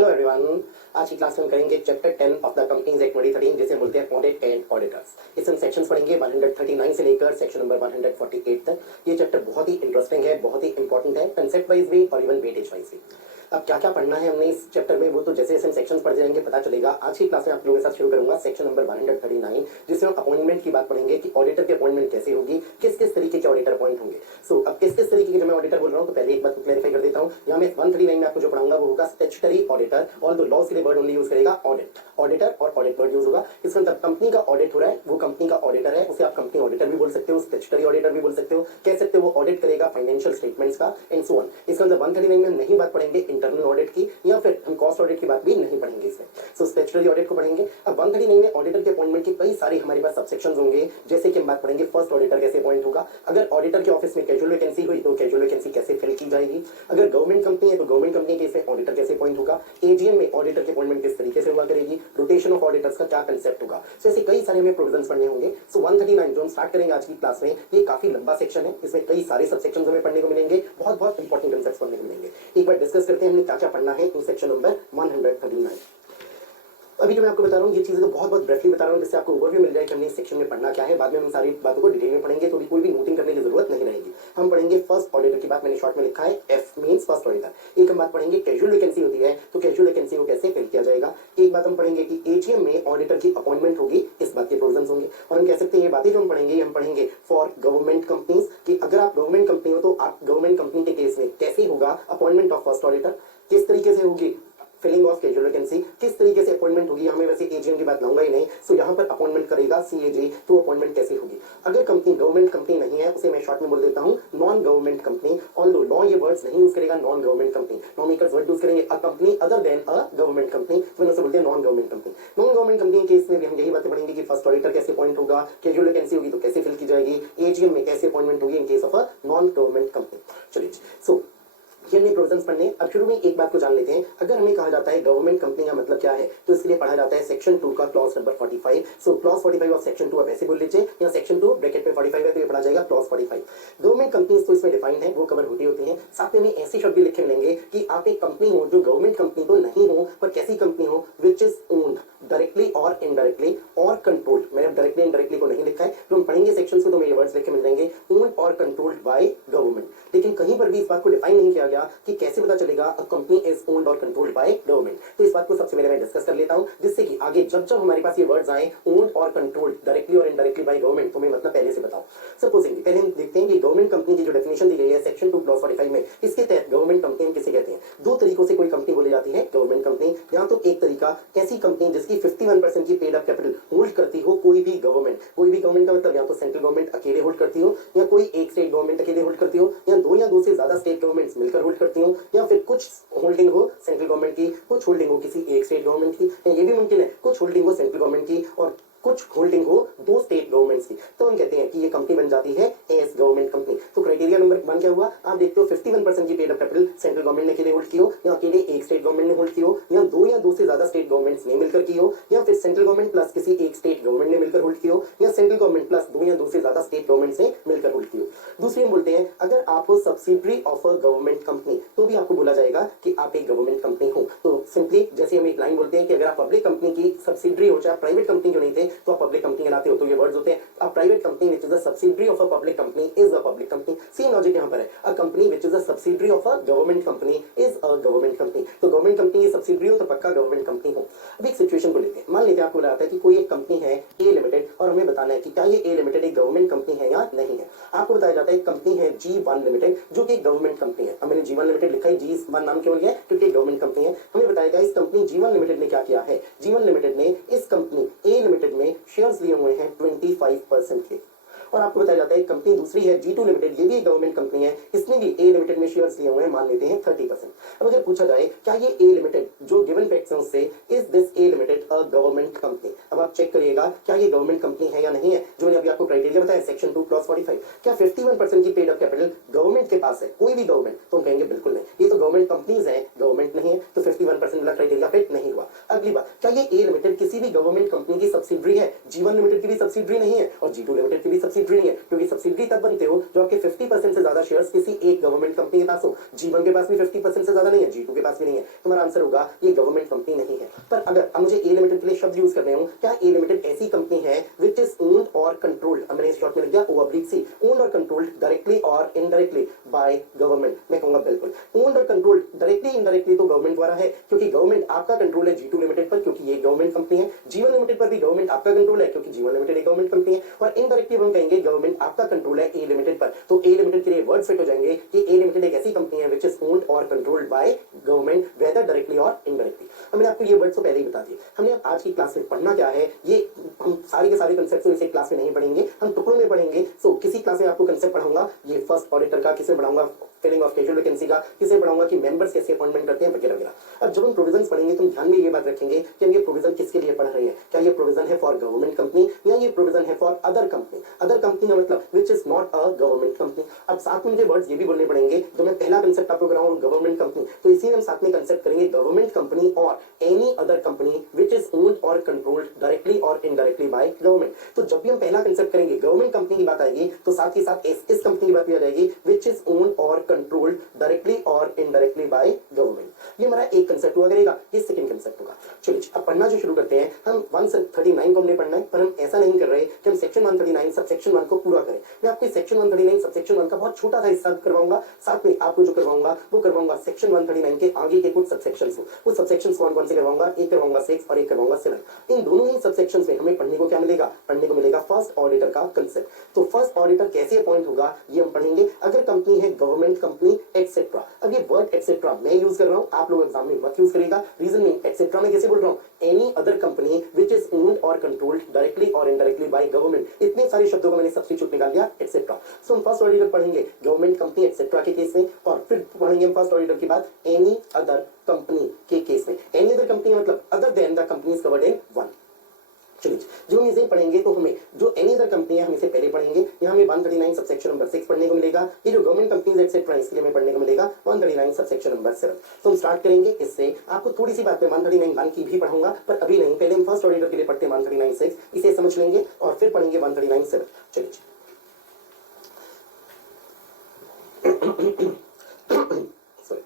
Hello everyone. आज की class में हम करेंगे chapter 10 of the companies act 2013 जिसे बोलते हैं ऑडिट एंड ऑडिटर्स। इसमें सेक्शंस पढ़ेंगे 139 से लेकर सेक्शन नंबर 148 तक। ये चैप्टर बहुत ही इंटरेस्टिंग है, बहुत ही इंपॉर्टेंट है, कंसेप्ट वाइज भी और इवन वेटेज वाइज भी। अब क्या क्या पढ़ना है हमने इस चैप्टर में वो तो जैसे जैसे हम सेक्शंस पढ़ जाएंगे पता चलेगा। आज की क्लास में आप लोगों के साथ शुरू करूंगा सेक्शन नंबर 139 जिसमें हम अपॉइंटमेंट की बात पढ़ेंगे कि ऑडिटर की अपॉइंटमेंट कैसे होगी, किस किस तरीके के ऑडिटर अपॉइंट होंगे। सो अब किस किस तरीके के, जब मैं ऑडिटर बोल रहा हूँ तो पहले एक बात को क्लैरिफाई कर देता हूँ। यहाँ में 139 में आपको जो पढ़ाऊंगा वो होगा स्टैट्यूटरी ऑडिटर, और दो लॉ के लिए वर्ड ओनली यूज करेगा ऑडिट, ऑडिटर और ऑडिट वर्ड यूज होगा। इसका मतलब कंपनी का ऑडिट हो रहा है, वो कंपनी का ऑडिटर है, उसे आप कंपनी ऑडिटर भी बोल सकते हो, स्टैट्यूटरी ऑडिटर भी बोल सकते हो, कह सकते हो वो ऑडिट करेगा फाइनेंशियल स्टेटमेंट्स का एंड सो ऑन। इसका मतलब 139 में हम नहीं बात पढ़ेंगे इंटरनल ऑडिट की, या फिर हम कॉस्ट ऑडिट की बात भी नहीं पढ़ेंगे इसमें। सो स्टैट्यूटरी ऑडिट को पढ़ेंगे। अब 139 में ऑडिटर के अपॉइंटमेंट के कई सारे हमारे पास सबसेक्शंस होंगे, जैसे कि हम बात पढ़ेंगे फर्स्ट ऑडिटर कैसे अपॉइंट होगा, अगर ऑडिटर के ऑफिस में कैजुअल वैकेंसी हुई तो कैजुअल वैकेंसी कैसे फिल की जाएगी, अगर गवर्नमेंट कंपनी है तो गवर्नमेंट कंपनी के इसमें ऑडिटर कैसे अपॉइंट होगा, एजीएम में ऑडिटर के अपॉइंटमेंट किस तरीके से हुआ करेगी, रोटेशन ऑफ ऑडिटर्स का क्या कंसेप्ट होगा। सो ऐसे कई सारे हमें प्रोविजंस पढ़ने होंगे। सो 139 जो हम स्टार्ट करेंगे आज की क्लास में, ये काफी लंबा सेक्शन है, इसमें कई सारे सबसेक्शंस हमें पढ़ने को मिलेंगे, बहुत बहुत इंपॉर्टेंट कंसेप्ट्स पढ़ने को मिलेंगे। एक बार डिस्कस करते हैं हमने क्या क्या पढ़ना है इन सेक्शन नंबर 139। अभी जो मैं आपको बता रहा हूँ ये चीजें तो बहुत बहुत ब्रीफली बता रहा हूँ जिससे आपको ओवरव्यू मिल जाए कि हमने इस सेक्शन में पढ़ना क्या है। बाद में हम सारी बातों को डिटेल में पढ़ेंगे तो भी कोई भी नोटिंग करने की जरूरत नहीं रहेगी। हम पढ़ेंगे फर्स्ट ऑडिटर की बात, मैंने शॉर्ट में लिखा है एफ मींस फर्स्ट ऑडिटर। एक हम बात पढ़ेंगे कैजुअल वैकेंसी होती है तो कैजुअल वैकेंसी को कैसे फिल किया जाएगा। एक बात हम पढ़ेंगे कि एजीएम में ऑडिटर की अपॉइंटमेंट होगी, इस बात के प्रोविजंस होंगे। और हम कह सकते हैं ये बातें जो हम पढ़ेंगे फॉर गवर्नमेंट कंपनीज कि अगर आप गवर्नमेंट कंपनी हो तो आप गवर्नमेंट कंपनी के केस में कैसे होगा अपॉइंटमेंट ऑफ फर्स्ट ऑडिटर, किस तरीके से होगी फिलिंग ऑफ कैजुअल वैकेंसी, किस तरीके से अपॉइंटमेंट होगी। हमें वैसे एजीएम की बात लाऊंगा ही नहीं, सो यहाँ पर अपॉइंटमेंट करेगा सीएजी, तो अपॉइंटमेंट कैसे होगी। अगर कंपनी गवर्नमेंट कंपनी नहीं है उसे मैं शॉर्ट में बोल देता हूँ non government company. Although law ये वर्ड्स नहीं यूज करेगा non government company, law makers word use करेंगे a company other than a government company, तो उसे बोलते हैं non government company. Non government company के केस में भी हम यही बातें पढ़ेंगे कि फर्स्ट ऑडिटर कैसे अपॉइंट होगा, कैजुअल वैकेंसी होगी तो कैसे फिल की जाएगी, एजीएम में कैसे अपॉइंटमेंट होगी in case of a non government company. चलिए सो ये हमने प्रोविजंस पढ़ने। अब शुरू में एक बात को जान लेते हैं, अगर हमें कहा जाता है गवर्नमेंट कंपनी का मतलब क्या है तो इसके लिए पढ़ा जाता है सेक्शन 2 का clause number 45। So clause 45 of section 2 आप ऐसे बोल लीजिए, या सेक्शन 2 ब्रैकेट में 45 है तो ये पढ़ा जाएगा क्लॉज 45। गवर्नमेंट कंपनीज तो इसमें डिफाइंड है, वो कवर होती है। साथ में ऐसे शब्द भी लिखे मिलेंगे कि आप एक कंपनी हो जो गवर्नमेंट कंपनी तो नहीं हो पर कैसी कंपनी हो, विच इज ओन्ड डायरेक्टली और इनडायरेक्टली और कंट्रोल्ड। मैंने डायरेक्टली इनडायरेक्टली को नहीं लिखा है, तो हम पढ़ेंगे सेक्शन से तो मेरे वर्ड्स लिखे मिल जाएंगे ओन्ड और कंट्रोल्ड बाय गवर्नमेंट। लेकिन कहीं पर भी इस बात को डिफाइन नहीं किया गया कि कैसे पता चलेगा अ कंपनी इज ओन्ड और कंट्रोल्ड बाय गवर्नमेंट। तो इस बात को सबसे पहले मैं डिस्कस कर लेता हूं, जिससे कि आगे जब जब हमारे पास ये वर्ड्स आए ओन्ड और कंट्रोल्ड डायरेक्टली और इनडायरेक्टली बाय गवर्नमेंट, तो मैं मतलब पहले से बताऊं। सपोजिंग पहले हम देखते हैं कि गवर्नमेंट कंपनी की जो डेफिनेशन दी गई है सेक्शन 2 क्लॉज 45 में, इसके तहत गवर्नमेंट कंपनी हम किसे कहते हैं। दो तरीकों से कोई कंपनी बोली जाती है गवर्नमेंट कंपनी। या तो एक तरीका ऐसी कंपनी जिसकी 51% की पेड अप कैपिटल होल्ड करती हो कोई भी गवर्नमेंट। कोई भी गवर्नमेंट का मतलब या तो सेंट्रल गवर्नमेंट अकेले होल्ड करती हो, या कोई एक स्टेट गवर्नमेंट अकेले होल्ड करती हो, या दो से ज्यादा स्टेट गवर्नमेंट्स मिलकर होल्ड करती हो, या फिर कुछ होल्डिंग हो सेंट्रल गवर्नमेंट की, कुछ होल्डिंग हो किसी एक स्टेट गवर्नमेंट की, ये भी मुमकिन है कुछ होल्डिंग हो सेंट्रल गवर्नमेंट की और कुछ होल्डिंग हो दो स्टेट गवर्नमेंट्स की, तो हम कहते हैं कि ये कंपनी बन जाती है एज गवर्नमेंट कंपनी। तो क्राइटेरिया नंबर 1 क्या हुआ, आप देखते हो 51% की paid up capital central government ने अकेले होल्ड की हो, या अकेले एक स्टेट गवर्नमेंट ने होल्ड की हो, या दो से ज्यादा स्टेट गवर्नमेंट्स ने मिलकर की हो, या फिर सेंट्रल गवर्नमेंट प्लस किसी एक स्टेट गवर्नमेंट ने मिलकर होल्ड की हो, या सेंट्रल गवर्नमेंट प्लस दो से ज्यादा स्टेट गवर्नमेंट ने मिलकर होल्ड की हो। दूसरी हम बोलते हैं अगर आप हो subsidiary of a government company, तो भी आपको बोला जाएगा कि आप एक गवर्नमेंट कंपनी हो। तो सिंपली जैसे हम एक लाइन बोलते हैं कि अगर आप पब्लिक कंपनी की सब्सिडरी हो, चाहे प्राइवेट कंपनी जो नहीं थे तो आप पब्लिक कंपनी कहलाते हो, तो ये वर्ड्स होते हैं a private company which is a subsidiary of a public company is a public company. Same logic यहां पर है, a company which is a subsidiary of a government company is a government company. तो government company की subsidiary हो तो पक्का government company हो। अब एक सिचुएशन को लेते हैं, मान लेते हैं आपको बताता है कि कोई एक कंपनी है ए लिमिटेड, और हमें बताना है कि क्या ये ए लिमिटेड एक गवर्नमेंट कंपनी है या नहीं है। आपको बताया जाता है कंपनी है G1 लिमिटेड जो कि एक गवर्नमेंट कंपनी है। अब मैंने G1 लिमिटेड लिखा है, G1 नाम क्यों लिया है क्योंकि एक गवर्नमेंट कंपनी है। हमें बताया गया इस कंपनी G1 लिमिटेड ने क्या किया है, G1 लिमिटेड ने इस कंपनी ए लिमिटेड में शेयर्स लिए हुए हैं 25% के। और आपको बताया जाता है कंपनी दूसरी है G2 लिमिटेड, ये भी एक गवर्नमेंट कंपनी है, इसने भी ए लिमिटेड में शेयर्स लिए हुए हैं, मान लेते हैं 30%। अब अगर पूछा जाए क्या ये ए लिमिटेड जो गिवन फैक्ट्स से is this A limited a government company, अब आप चेक करिएगा क्या ये गवर्नमेंट कंपनी है या नहीं है। जो मैंने अभी आपको क्राइटेरिया बताया सेक्शन 2 क्लॉज 45, क्या 51% की पेड अप कैपिटल गवर्नमेंट के पास है, कोई भी गवर्नमेंट, तो हम कहेंगे बिल्कुल नहीं, ये तो गवर्नमेंट कंपनीज है गवर्नमेंट नहीं है, तो 51% वाला क्राइटेरिया फिट नहीं हुआ। अगली बात, क्या ये ए लिमिटेड किसी भी गवर्नमेंट कंपनी की सब्सिडरी है, G1 लिमिटेड की भी सब्सिडरी नहीं है और G2 लिमिटेड की भी सब्सिडरी सब्सिडरी नहीं है, क्योंकि सब्सिडरी तब बनते हो जो आपके 50% से ज्यादा शेयर्स किसी एक गवर्नमेंट कंपनी के पास हो। G1 के पास भी 50% से ज्यादा नहीं है, G2 के पास भी नहीं है। तुम्हारा आंसर होगा ये गवर्नमेंट कंपनी नहीं है। पर अगर अब मुझे ए लिमिटेड के लिए शब्द यूज करने हो, क्या ए लिमिटेड ऐसी कंपनी है विच इज ओन्ड और कंट्रोल्ड, अब मैंने शॉर्ट में लिख दिया O/C, ओन्ड और कंट्रोल्ड डायरेक्टली और इनडायरेक्टली बाय गवर्नमेंट? मैं कहूंगा बिल्कुल। ओन्ड और कंट्रोल्ड डायरेक्टली इनडायरेक्टली तो गवर्नमेंट द्वारा है, क्योंकि गवर्नमेंट आपका कंट्रोल है G2 लिमिटेड पर, क्योंकि ये गवर्नमेंट कंपनी है। G1 लिमिटेड पर भी गवर्नमेंट आपका कंट्रोल है, क्योंकि G1 लिमिटेड एक गवर्नमेंट कंपनी है। और इनडायरेक्टली हम कहेंगे गवर्नमेंट आपका कंट्रोल है ए लिमिटेड पर, तो ए लिमिटेड के लिए वर्ड फिट हो जाएंगे कि ए लिमिटेड एक ऐसी कंपनी है विच इज ओन्ड और controlled by government, whether directly और इनडायरेक्टली। अब मैंने आपको ये वर्ड तो पहले ही बता दिए। हमने आज की क्लास में पढ़ना क्या है, ये हम सारे के सारे कंसेप्ट इसे क्लास में नहीं पढ़ेंगे, हम टुकड़ों में पढ़ेंगे। सो किसी क्लास में आपको कंसेप्ट पढ़ाऊंगा ये फर्स्ट ऑडिटर का, किसे पढ़ाऊंगा फिलिंग ऑफ कैजुअल वैकेंसी का, किसे पढ़ाऊंगा कि मेंबर्स कैसे अपॉइंटमेंट करते हैं वगैरह वगैरह। अब जब हम प्रोविजंस पढ़ेंगे तो ध्यान में ये बात रखेंगे कि हम ये प्रोविजन किसके लिए पढ़ रहे हैं, क्या ये प्रोविजन है फॉर गवर्नमेंट कंपनी या ये प्रोविजन है for other company. Other company का मतलब which is not a government company. अब साथ में मुझे वर्ड्स ये भी बोलने पड़ेंगे, तो मैं पहला कंसेप्ट आपको कराऊं गवर्नमेंट कंपनी, तो इसी में हम साथ में कंसेप्ट करेंगे गवर्नमेंट कंपनी और any other company which is owned और कंट्रोल्ड डायरेक्टली और इनडायरेक्टली बाय गवर्नमेंट। तो जब भी हम पहला कंसेप्ट करेंगे गवर्नमेंट कंपनी की बात आएगी, तो साथ ही साथ इस कंपनी की बात भी आ जाएगी विच इज ओन्ड और कंट्रोल्ड डायरेक्टली और इनडायरेक्टली बाय गवर्नमेंट। ये हमारा एक कंसेप्ट हुआ करेगा, ये सेकंड कंसेप्ट होगा। चलिए अब पढ़ना जो शुरू करते हैं, हम 139 को हमने पढ़ना है, पर हम ऐसा नहीं कर रहे कि हम सेक्शन 139 सबसेक्शन 1 को पूरा करें। मैं आपको सेक्शन 139 सबसेक्शन 1 का बहुत छोटा सा हिस्सा करवाऊंगा, साथ में आपको जो करवाऊंगा वो करवाऊंगा सेक्शन 139 के आगे के कुछ सबसेक्शंस को। वो सबसेक्शंस कौन कौन से करवाऊंगा, एक करवाऊंगा 6 और एक करवाऊंगा 7। इन दोनों ही सबसेक्शंस में हमें पढ़ने को क्या मिलेगा, पढ़ने को मिलेगा फर्स्ट ऑडिटर का कंसेप्ट। तो फर्स्ट ऑडिटर कैसे अपॉइंट होगा ये हम पढ़ेंगे। अगर कंपनी है गवर्नमेंट कंपनी एक्सेट्रा, अब ये वर्ड एक्सेट्रा मैं यूज कर रहा हूं, आप लोग एग्जाम में मत यूज करिएगा। रीजन में एक्सेट्रा में कैसे बोल रहा हूं, any other company which is owned और कंट्रोल्ड डायरेक्टली और इनडायरेक्टली बाय गवर्नमेंट। इतने सारे शब्दों को मैंने सब्स्टिट्यूट निकाल दिया एक्सेट्रा। सो हम फर्स्ट ऑडिटर पढ़ेंगे गवर्नमेंट कंपनी एक्सेट्रा के केस में, और फिर पढ़ेंगे हम फर्स्ट ऑडिटर के बाद एनी अदर कंपनी के केस में। एनी अदर कंपनी मतलब other than the companies covered in 1। चलिए जो हम इसे पढ़ेंगे तो हमें जो एनी अदर कंपनी है हम इसे पहले पढ़ेंगे। यहाँ हमें 139 सबसेक्शन नंबर 6 पढ़ने को मिलेगा। ये जो गवर्नमेंट कंपनीज एक्सेट्रा इसके लिए हमें पढ़ने को मिलेगा 139 सबसेक्शन नंबर 7। तो हम स्टार्ट करेंगे इससे। आपको थोड़ी सी बात में 139 1 की भी पढ़ाऊंगा, पर अभी नहीं, पहले हम फर्स्ट ऑडिटर के लिए पढ़ते हैं 139 6, इसे समझ लेंगे और फिर पढ़ेंगे 139 7। चलिए sorry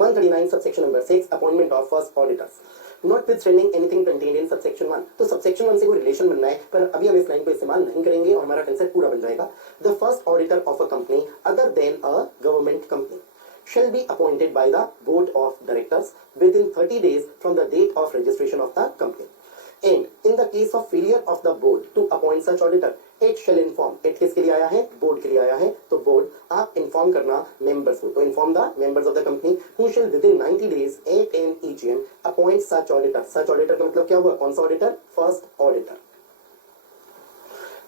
139 subsection number 6 appointment of first auditors. Notwithstanding anything contained in subsection 1, तो subsection 1 से कोई रिलेशन बनना है, पर अभी हम इस लाइन को इस्तेमाल नहीं करेंगे और हमारा कंसेप्ट पूरा बन जाएगा। The first auditor of a company other than a government company shall be appointed by the board of directors within 30 days from the date of registration of the company. And in the case of failure of the board to appoint such auditor, it shall inform। it किसके लिए आया है, board के लिए आया है, तो board आप इन्फॉर्म करना मेंबर्स को, तो inform the members of the company who shall within 90 days at an EGM appoint such auditor। such auditor का मतलब क्या हुआ, कौन सा auditor, first auditor.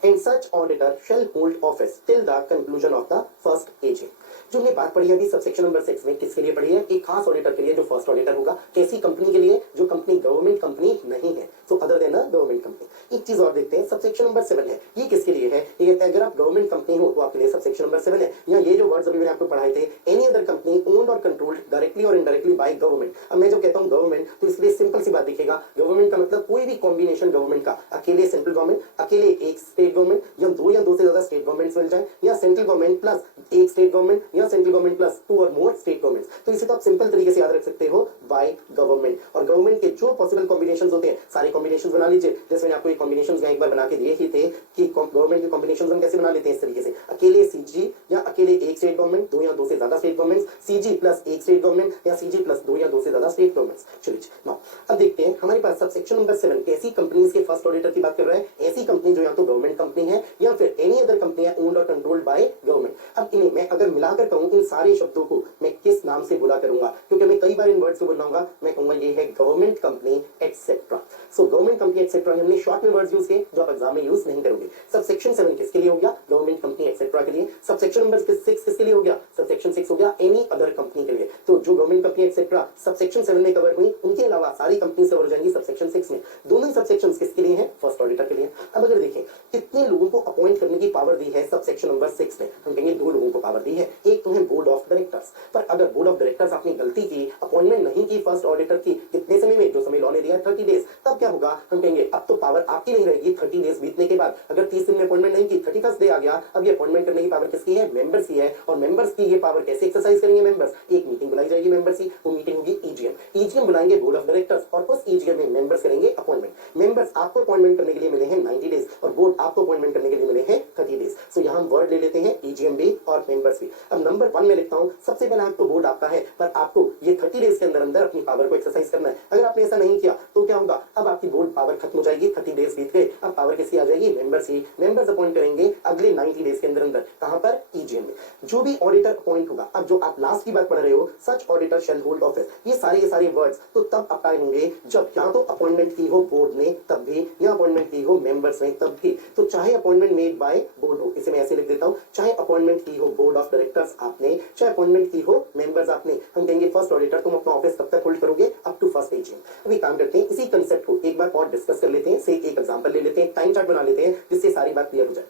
and such auditor shall hold office till the conclusion of the first AGM। जो हमने बात पढ़ी अभी सबसेक्शन नंबर 6 में, किसके लिए पढ़ी है, एक खास ऑडिटर के लिए जो फर्स्ट ऑडिटर होगा। कैसी कंपनी के लिए, जो कंपनी गवर्नमेंट कंपनी नहीं है, तो अदर देन गवर्नमेंट कंपनी। एक चीज और देखते हैं, सबसेक्शन नंबर 7 है, ये किसके लिए है, ये कहता है अगर आप गवर्नमेंट कंपनी हो तो आपके लिए सबसेक्शन नंबर 7 है। या ये जो वर्ड्स अभी मैंने आपको पढ़ाए थे, एनी अदर कंपनी ओन्ड और कंट्रोल्ड डायरेक्टली और इनडायरेक्टली बाय गवर्नमेंट। अब मैं जब कहता हूँ गवर्नमेंट, तो इसके लिए सिंपल सी बात दिखेगा, गवर्नमेंट का मतलब कोई भी कॉम्बिनेशन गवर्नमेंट का, अकेले सेंट्रल गवर्नमेंट, अकेले एक स्टेट गवर्नमेंट, या दो से ज्यादा स्टेट गवर्नमेंट्स मिल जाए, या सेंट्रल गवर्नमेंट प्लस एक स्टेट गवर्नमेंट, या सेंट्रल गवर्नमेंट प्लस 2 और मोर स्टेट गवर्नमेंट्स। तो इसे तो आप सिंपल तरीके से याद रख सकते हो, बाय गवर्नमेंट। और गवर्नमेंट के जो पॉसिबल कॉम्बिनेशंस होते हैं सारे कॉम्बिनेशंस बना लीजिए। जैसे मैंने आपको ये कॉम्बिनेशंस एक बार बना के दिए ही थे कि गवर्नमेंट के कॉम्बिनेशंस हम कैसे बना लेते हैं, इस तरीके से अकेले सीजी या अकेले एक स्टेट गवर्नमेंट, 2 या 2 से ज्यादा स्टेट गवर्नमेंट्स, सीजी प्लस एक स्टेट गवर्नमेंट या सीजी प्लस 2 या 2 से ज्यादा स्टेट गवर्नमेंट्स। चलिए नाउ अब देखते हैं हमारे पास सबसेक्शन नंबर 7 कैसी कंपनीज के फर्स्ट ऑडिटर की बात कर रहा है। ऐसी कंपनी जो या तो गवर्नमेंट कंपनी है या फिर एनी अदर कंपनी है ओन्ड और कंट्रोल्ड बाय गवर्नमेंट। अब इन्हें मैं अगर मिलाकर कहूं, इन सारे शब्दों को मैं किस नाम से बोला करूंगा, क्योंकि मैं कई बार इन वर्ड्स को बोलूंगा, मैं कहूंगा ये है government company etcetera. So government company etcetera हमने शॉर्ट में वर्ड्स यूज किए जो आप एग्जाम में यूज नहीं करोगे। सबसेक्शन 7 किसके लिए हो गया, गवर्नमेंट कंपनी एक्सेट्रा के लिए। सबसेक्शन नंबर 6 किसके लिए हो गया, सबसेक्शन 6 हो गया एनी अदर कंपनी के लिए। तो जो गवर्नमेंट कंपनी एक्सेट्रा सबसेक्शन 7 में कवर हुई, उनके अलावा सारी कंपनी कवर हो जाएंगी सबसेक्शन 6 में। दोनों ही सबसेक्शन किसके लिए हैं? फर्स्ट ऑडिटर के लिए। अब अगर देखें कितने लोगों को अपॉइंट करने की पावर दी है सबसेक्शन नंबर 6 में, हम कहेंगे 2 लोगों को पावर दी है। एक तो है बोर्ड ऑफ डायरेक्टर्स। पर अगर बोर्ड ऑफ डायरेक्टर्स आपने गलती की, अपॉइंटमेंट नहीं की फर्स्ट ऑडिटर की, कितने समय में? जो समय लॉ ने दिया 30 डेज, तब क्या होगा? हम कहेंगे अब तो पावर आपकी नहीं रहेगी 30 डेज बीतने के बाद। अगर 30 दिन में अपॉइंटमेंट नहीं की, 31st डे आ गया, अब ये अपॉइंटमेंट करने की पावर किसकी है? मेंबर्स की है। और मेंबर्स की ये पावर कैसे एक्सरसाइज करेंगे मेंबर्स? एक मीटिंग बुलाई जाएगी मेंबर्स की, वो मीटिंग होगी ईजीएम। ईजीएम बुलाएंगे बोर्ड ऑफ डायरेक्टर्स और उस ईजीएम में मेंबर्स करेंगे अपॉइंटमेंट। मेंबर्स आपको अपॉइंटमेंट करने के लिए मिले हैं 90 डेज और बोर्ड आपको अपॉइंटमेंट करने के लिए मिले हैं 30 डेज। सो यहां हम वर्ड ले लेते हैं ईजीएम भी और मेंबर्स भी। अब नंबर 1 में लिखता हूं, सबसे पहले आपको बोर्ड आपका है, पर आपको ये 30 डेज के अंदर अंदर अपनी पावर को एक्सरसाइज करना है। अगर आपने ऐसा नहीं किया तो क्या होगा? अब आपकी बोर्ड पावर खत्म हो जाएगी, 30 डेज बीत गए, अब पावर किसकी आ जाएगी? मेंबर्स की। मेंबर्स अपॉइंट करेंगे अगले 90 डेज के अंदर अंदर। कहां पर? ईजीएम में। जो भी ऑडिटर अपॉइंट होगा, अब जो आप लास्ट की बात पढ़ रहे हो, सच ऑडिटर शैल होल्ड ऑफिस, ये सारे वर्ड्स तो तब अप्लाई होंगे जब या तो अपॉइंटमेंट की हो बोर्ड ने तब भी, या अपॉइंटमेंट की हो मेंबर्स ने तब भी। तो चाहे अपॉइंटमेंट मेड बाय बोर्ड हो, इसे मैं ऐसे लिख देता हूं, चाहे अपॉइंटमेंट की हो बोर्ड ऑफ डायरेक्टर्स आपने, चाहे अपॉइंटमेंट की हो मेंबर्स आपने, हम कहेंगे फर्स्ट ऑडिटर तुम अपना ऑफिस कब तक होल्ड करोगे? Up to first EGM. अभी काम करते हैं, इसी कंसेप्ट को एक बार और डिस्कस कर लेते हैं। से एक एग्जांपल ले लेते हैं, टाइम चार्ट बना लेते हैं जिससे सारी बात क्लियर हो जाए।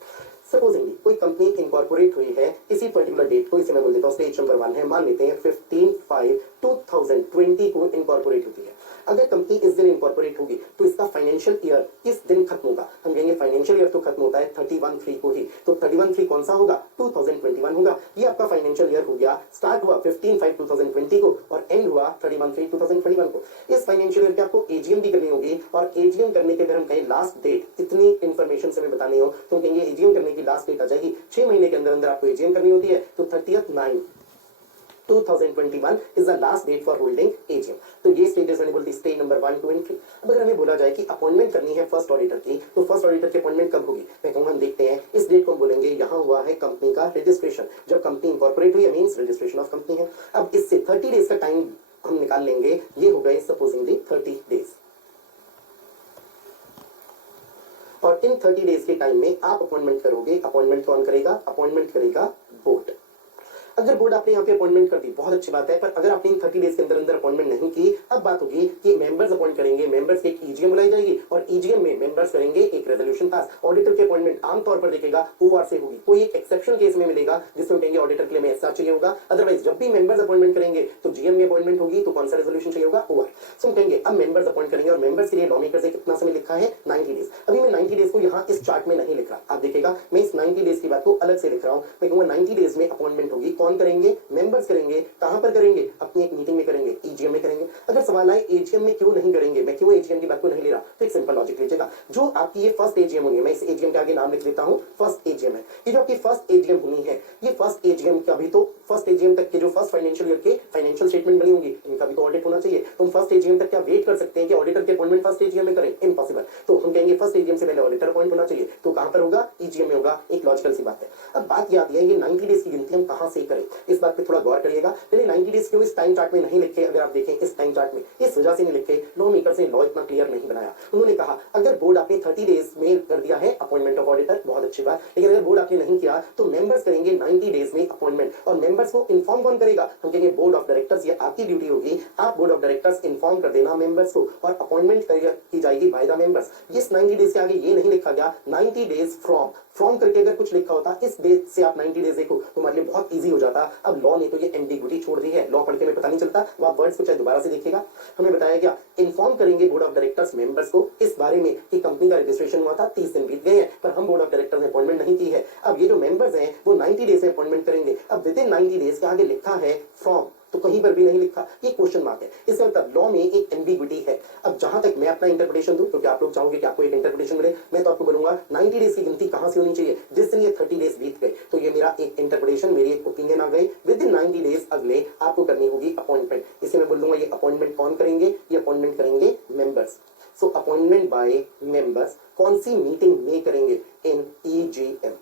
सपोजिंगली कोई कंपनी इनकॉर्पोरेट हुई है किसी पर्टिकुलर डेट को, इसे मैं बोल देता हूं स्टेज नंबर 1 है, मान लेते हैं 15/5/2020 को इनकॉर्पोरेट होती है। अगर कंपनी इस दिन इनकॉर्पोरेट होगी तो इसका फाइनेंशियल ईयर किस दिन खत्म होगा? हम कहेंगे फाइनेंशियल ईयर तो खत्म होता है 31/3 को ही। तो 31/3 कौन सा होगा? 2021 होगा। ये आपका फाइनेंशियल ईयर हो गया। स्टार्ट हुआ 15/5/2020 को और एंड हुआ 31/3/2021 को। इस फाइनेंशियल ईयर की आपको एजीएम भी करनी होगी और एजीएम करने के अगर हम कहें लास्ट डेट, इतनी इंफॉर्मेशन से हमें बतानी हो तो हम कहेंगे एजीएम करने की लास्ट डेट आ जाएगी 6 महीने के अंदर अंदर आपको एजीएम करनी होती है। तो 30/9/2021 is the last date for holding AGM। तो ये स्टेजेस मैंने बोलती स्टेज नंबर 1, 2 एंड 3। अब अगर हमें बोला जाए कि अपॉइंटमेंट करनी है फर्स्ट ऑडिटर की, तो फर्स्ट ऑडिटर की अपॉइंटमेंट कब होगी? मैं कहूंगा हम देखते हैं इस डेट को हम बोलेंगे यहां हुआ है कंपनी का रजिस्ट्रेशन। जब कंपनी इंकॉर्पोरेट हुई मींस रजिस्ट्रेशन ऑफ कंपनी है। अब इससे 30 डेज का टाइम हम निकाल लेंगे, ये हो गए सपोजिंगली 30 डेज। और इन 30 डेज के टाइम में आप अपॉइंटमेंट करोगे। अपॉइंटमेंट कौन करेगा? अपॉइंटमेंट करेगा बोर्ड। अगर बोर्ड आपने यहाँ पे अपॉइंटमेंट कर दी, बहुत अच्छी बात है, पर अगर आपने इन 30 डेज के अंदर अंदर अपॉइंटमेंट नहीं की, अब बात होगी कि मेंबर्स अपॉइंट करेंगे, मेंबर्स की एक ईजीएम बुलाई जाएगी और ईजीएम में मेंबर्स करेंगे एक रेजोल्यूशन पास। ऑडिटर की अपॉइंटमेंट आमतौर पर देखेगा ओआर से होगी। कोई एक एक्सेप्शन केस में मिलेगा जिसमें कहेंगे ऑडिटर के लिए में एसआर चाहिए होगा। अदरवाइज जब भी मेंबर्स अपॉइंटमेंट करेंगे तो जीएम में अपॉइंटमेंट होगी तो कौन सा रेजोल्यूशन चाहिए होगा? ओआर। सो हम कहेंगे अब मेंबर्स अपॉइंट करेंगे और मेंबर्स के लिए लॉ मेकर से कितना समय लिखा है? 90 डेज। अभी मैं 90 डेज को यहाँ इस चार्ट में नहीं लिख रहा, आप देखिएगा मैं इस 90 डेज की बात को अलग से लिख रहा हूँ। मैं कहूँगा 90 डेज में अपॉइंटमेंट होगी, कौन करेंगे? मेंबर्स करेंगे। कहां पर करेंगे? अपनी एक मीटिंग में करेंगे, ईजीएम में करेंगे। अगर सवाल आए एजीएम में क्यों नहीं करेंगे, मैं क्यों एजीएम की बात को नहीं ले रहा, तो एक सिंपल लॉजिक लीजिएगा। जो आपकी ये फर्स्ट एजीएम होनी है, मैं इस एजीएम के आगे नाम लिख देता हूं फर्स्ट एजीएम है। ये जो आपकी फर्स्ट एजीएम होनी है, ये फर्स्ट एजीएम का भी तो फर्स्ट एजीएम तक के जो फर्स्ट फाइनेंशियल ईयर के फाइनेंशियल स्टेटमेंट बनी होंगी, इनका भी तो ऑडिट होना चाहिए। तो हम फर्स्ट एजीएम तक क्या वेट कर सकते हैं कि ऑडिटर के अपॉइंटमेंट फर्स्ट एजीएम में करें? इम्पॉसिबल। तो हम कहेंगे फर्स्ट एजीएम से पहले ऑडिटर अपॉइंट होना चाहिए। तो कहां पर होगा? ईजीएम में होगा। एक लॉजिकल सी बात है। अब बात याद है ये 90 डेज की गिनती हम कहां से करें, इस बात पे थोड़ा गौर करिएगा। पहले 90 डेज क्यों इस टाइम चार्ट में नहीं लिखे? अगर आप देखें इस टाइम चार्ट में इस वजह से नहीं लिखे, लॉ मेकर्स ने लॉ इतना क्लियर नहीं बनाया। उन्होंने कहा अगर बोर्ड आपने 30 डेज में कर दिया है अपॉइंटमेंट ऑफ ऑडिटर, बहुत अच्छी बात, लेकिन अगर बोर्ड आपने नहीं किया तो मेंबर्स करेंगे 90 डेज में अपॉइंटमेंट। और मेंबर्स को इन्फॉर्म कौन करेगा? हम कहेंगे बोर्ड ऑफ डायरेक्टर्स। ये आपकी ड्यूटी होगी, आप बोर्ड ऑफ डायरेक्टर्स इन्फॉर्म कर देना मेंबर्स को और अपॉइंटमेंट की जाएगी बाय द मेंबर्स। इस 90 डेज के आगे ये नहीं लिखा गया 90 डेज फ्रॉम करके अगर कुछ लिखा होता इस डेट से आप 90 डेज देखो तो हमारे लिए बहुत इजी हो जाता। अब लॉ ने तो ये एम्बिग्विटी छोड़ दी है, लॉ पढ़ के हमें पता नहीं चलता, वो आप वर्ड्स को चाहे दोबारा से देखिएगा। हमें बताया गया इन्फॉर्म करेंगे बोर्ड ऑफ डायरेक्टर्स मेंबर्स को इस बारे में कि कंपनी का रजिस्ट्रेशन हुआ था, 30 दिन बीत गए हैं पर हम बोर्ड ऑफ डायरेक्टर्स ने अपॉइंटमेंट नहीं की है। अब ये जो मेंबर्स हैं वो 90 डेज में अपॉइंटमेंट करेंगे। अब विद इन 90 डेज के आगे लिखा है फ्रॉम, तो कहीं पर भी नहीं लिखा, ये क्वेश्चन मार्क है। इसका मतलब लॉ में एक एम्बिग्विटी है। अब जहां तक मैं अपना इंटरप्रिटेशन दूं, क्योंकि आप लोग चाहोगे कि आपको एक इंटरप्रिटेशन मिले, मैं तो आपको बोलूंगा 90 डेज की गिनती कहां से होनी चाहिए? जिस दिन ये 30 डेज बीत गए तो ये मेरा एक इंटरप्रिटेशन, मेरी एक ओपिनियन आ गई। विद इन 90 डेज अगले आपको करनी होगी अपॉइंटमेंट। इसे मैं बोलूंगा ये अपॉइंटमेंट कौन करेंगे? ये अपॉइंटमेंट करेंगे मेंबर्स। सो अपॉइंटमेंट बाय मेंबर्स कौन सी मीटिंग में करेंगे? इन ईजीएम।